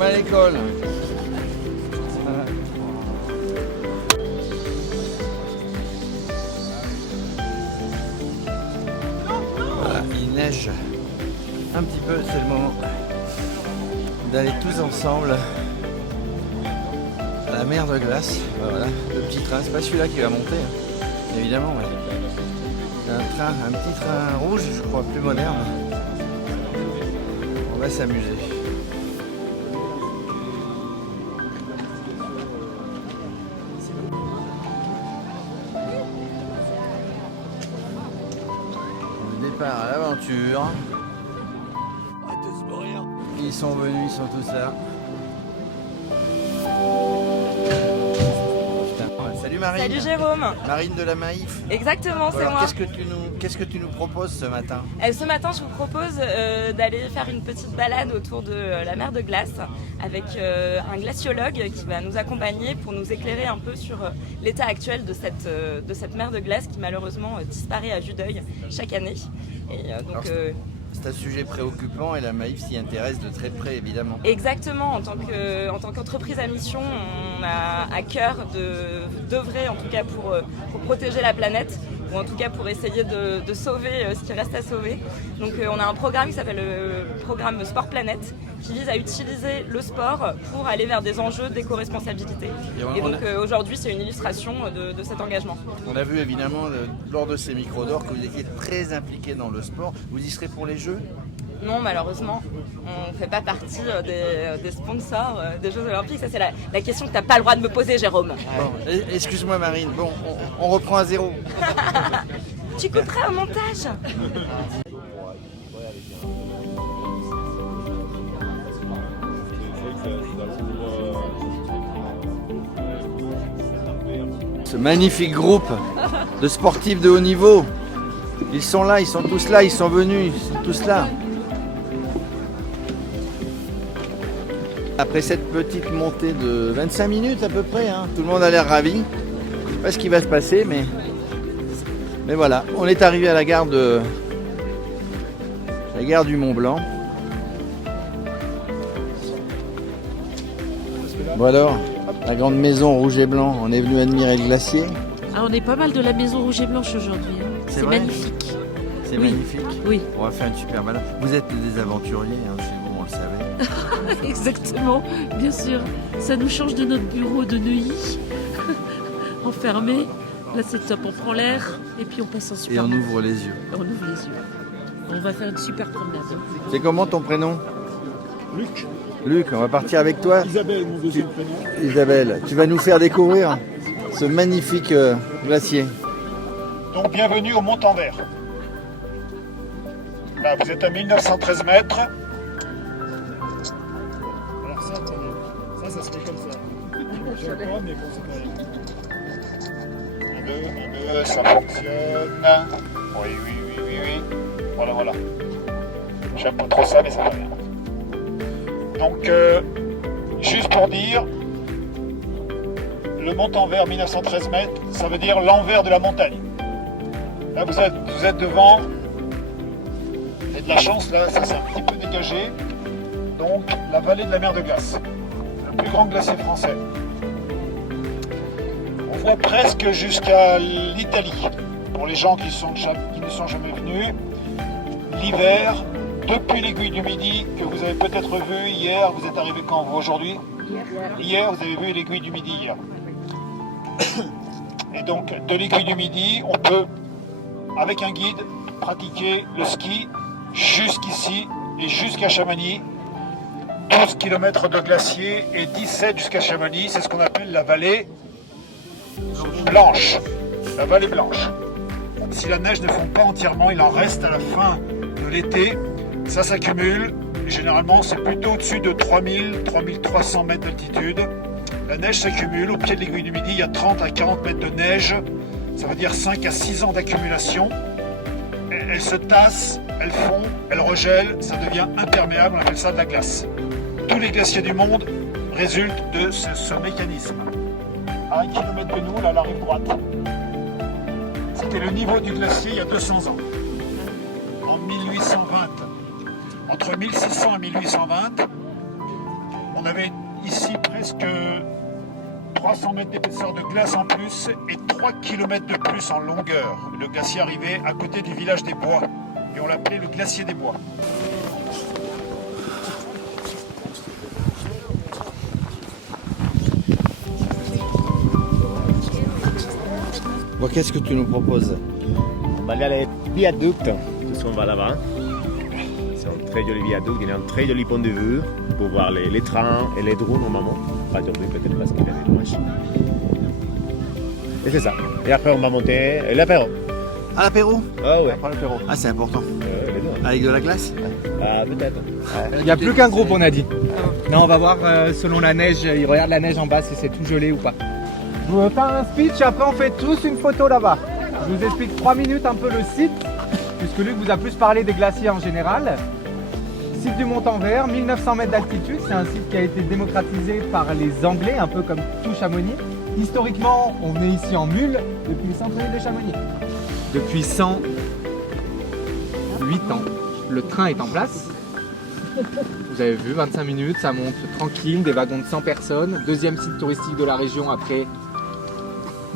Comme à l'école. Voilà, il neige un petit peu, c'est le moment d'aller tous ensemble à la mer de glace. Voilà, le petit train, c'est pas celui-là qui va monter, hein. Évidemment, ouais. C'est un petit train rouge, je crois, plus moderne. On va s'amuser. Le départ à l'aventure. Ils sont venus, ils sont tous là. Salut Marine. Salut Jérôme. Marine de la Maïf. Exactement, c'est Alors, moi. qu'est-ce que tu nous proposes ce matin? Ce matin, je vous propose d'aller faire une petite balade autour de la mer de glace avec un glaciologue qui va nous accompagner pour nous éclairer un peu sur l'état actuel de cette mer de glace qui malheureusement disparaît à vue d'œil chaque année. Et c'est un sujet préoccupant et la Maïf s'y intéresse de très près, évidemment. Exactement, en tant qu'entreprise à mission, on a à cœur d'œuvrer en tout cas pour protéger la planète, ou en tout cas pour essayer de sauver ce qui reste à sauver. Donc on a un programme qui s'appelle le programme Sport Planète, qui vise à utiliser le sport pour aller vers des enjeux d'éco-responsabilité. Et donc aujourd'hui, c'est une illustration de cet engagement. On a vu évidemment lors de ces micros d'or que vous étiez très impliqué dans le sport. Vous y serez pour les Jeux? Non, malheureusement, on ne fait pas partie des sponsors des Jeux Olympiques. Ça, c'est la question que tu n'as pas le droit de me poser, Jérôme. Bon, excuse-moi Marine, bon, on reprend à zéro. Tu couperas au montage. Ce magnifique groupe de sportifs de haut niveau, ils sont là, ils sont tous là, ils sont venus, ils sont tous là. Après cette petite montée de 25 minutes à peu près, hein, tout le monde a l'air ravi. Je ne sais pas ce qui va se passer, mais voilà, on est arrivé à la gare du Mont Blanc. Bon alors, la grande maison rouge et blanc, on est venu admirer le glacier. Ah, on est pas mal de la maison rouge et blanche aujourd'hui. Hein. C'est vrai magnifique. C'est Oui. magnifique. Oui. On va faire une super balade. Vous êtes des aventuriers, hein, chez vous, on le savait. Exactement, bien sûr. Ça nous change de notre bureau de Neuilly, enfermé. Là, c'est top, on prend l'air et puis on passe un super Et on moment. ouvre les yeux. On ouvre les yeux. On va faire une super promenade. C'est comment ton prénom? Luc. Luc, on va partir avec toi. Isabelle, mon deuxième prénom. Isabelle, tu vas nous faire découvrir ce magnifique glacier. Donc bienvenue au Mont-en-Vert. Là, vous êtes à 1913 mètres. Alors ça, attendez. Ça se fait comme ça. Je sais pas, mais bon, c'est pas grave. Un deux, ça fonctionne. Oui. Voilà. J'aime pas trop ça, mais ça va bien. Donc, juste pour dire, le Mont-en-Vert 1913 mètres, ça veut dire l'envers de la montagne. Là, vous êtes devant. Vous avez de la chance, là, ça c'est un petit peu dégagé. Donc, la vallée de la mer de glace, le plus grand glacier français. On voit presque jusqu'à l'Italie. Pour les gens qui ne sont jamais venus, l'hiver, depuis l'aiguille du Midi, que vous avez peut-être vu hier, vous êtes arrivé quand vous aujourd'hui? Hier, vous avez vu l'aiguille du Midi hier. Et donc, de l'aiguille du Midi, on peut, avec un guide, pratiquer le ski jusqu'ici et jusqu'à Chamonix. 12 km de glacier et 17 jusqu'à Chamonix, c'est ce qu'on appelle la vallée blanche. La vallée blanche. Si la neige ne fond pas entièrement, il en reste à la fin de l'été. Ça s'accumule. Généralement, c'est plutôt au-dessus de 3300 mètres d'altitude. La neige s'accumule. Au pied de l'aiguille du Midi, il y a 30 à 40 mètres de neige. Ça veut dire 5 à 6 ans d'accumulation. Elle se tasse, elle fond, elle regèle, ça devient imperméable, on appelle ça de la glace. Tous les glaciers du monde résultent de ce mécanisme. À 1 km de nous, là, la rive droite. C'était le niveau du glacier il y a 200 ans. En 1820. Entre 1600 et 1820, On avait ici presque 300 mètres d'épaisseur de glace en plus et 3 km de plus en longueur. Le glacier arrivait à côté du village des Bois et on l'appelait le glacier des Bois. Bon, qu'est-ce que tu nous proposes? On va aller à les viaducs, tout on va là-bas. C'est un très joli viaduc, il y a un très joli point de vue pour voir les trains et les drones normalement. Pas aujourd'hui peut-être parce qu'il y a des nuages. Et c'est ça. Et après on va monter l'apéro. À l'apéro? Ah ouais. Après l'apéro. Ah, c'est important. Les deux. Avec de la glace? Ah peut-être. Il n'y a plus qu'un groupe, on a dit. Non, on va voir selon la neige. Ils regardent la neige en bas si c'est tout gelé ou pas. Je vous fais un speech, après on fait tous une photo là-bas. Je vous explique 3 minutes un peu le site, puisque Luc vous a plus parlé des glaciers en général. Site du Mont-en-Vert, 1900 mètres d'altitude. C'est un site qui a été démocratisé par les Anglais, un peu comme tout Chamonix. Historiquement, on venait ici en mule depuis le centre-ville de Chamonix. Depuis 108 ans, le train est en place. Vous avez vu, 25 minutes, ça monte tranquille, des wagons de 100 personnes. Deuxième site touristique de la région après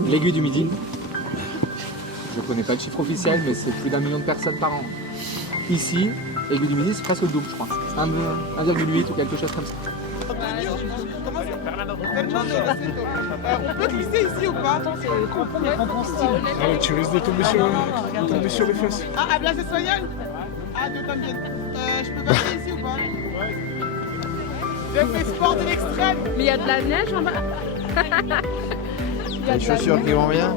l'Aiguille du Midi. Je ne connais pas le chiffre officiel, mais c'est plus d'1 million de personnes par an. Ici, Aiguille du Midi, c'est presque le double, je crois. 1,8 ou quelque chose comme ça. On peut glisser ici ou pas? Tu risques de tomber sur les fesses. Ah, à Blas Soyal? Ah, Dieu t'aime bien. Je peux passer ici ou pas? J'ai fait sport de l'extrême. Mais il y a de la neige en bas. Les chaussures qui vont bien?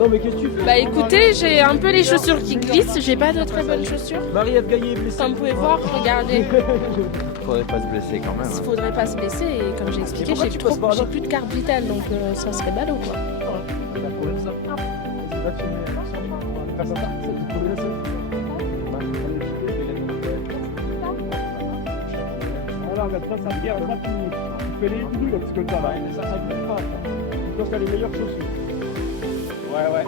Bah écoutez, j'ai un peu les chaussures qui glissent, j'ai pas de très bonnes chaussures. Comme vous pouvez voir, regardez. Faudrait pas se blesser quand même. Il faudrait pas se blesser et comme j'ai expliqué, j'ai plus de carte vitale donc ça serait ballot quoi. Regarde, ça vient pas fini. Tu fais les nuls parce que ça va. Ça glisse pas. Je pense qu'elle a les meilleures chaussures. Ouais.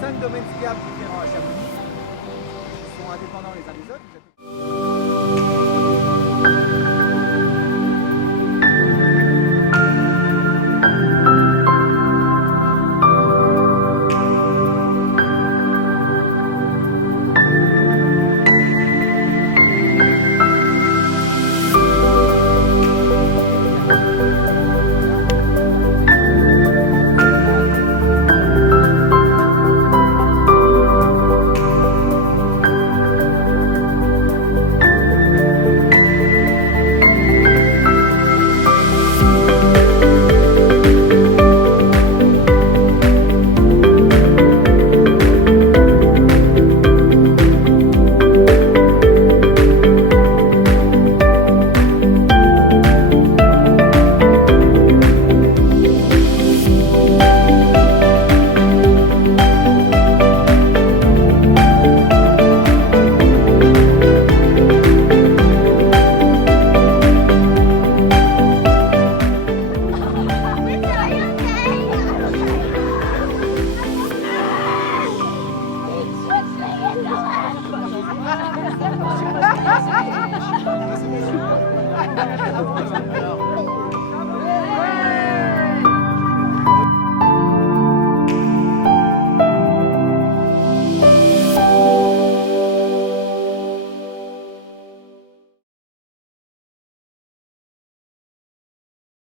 Cinq domaines skiables différents à Chamonix. Ils sont indépendants les uns des autres.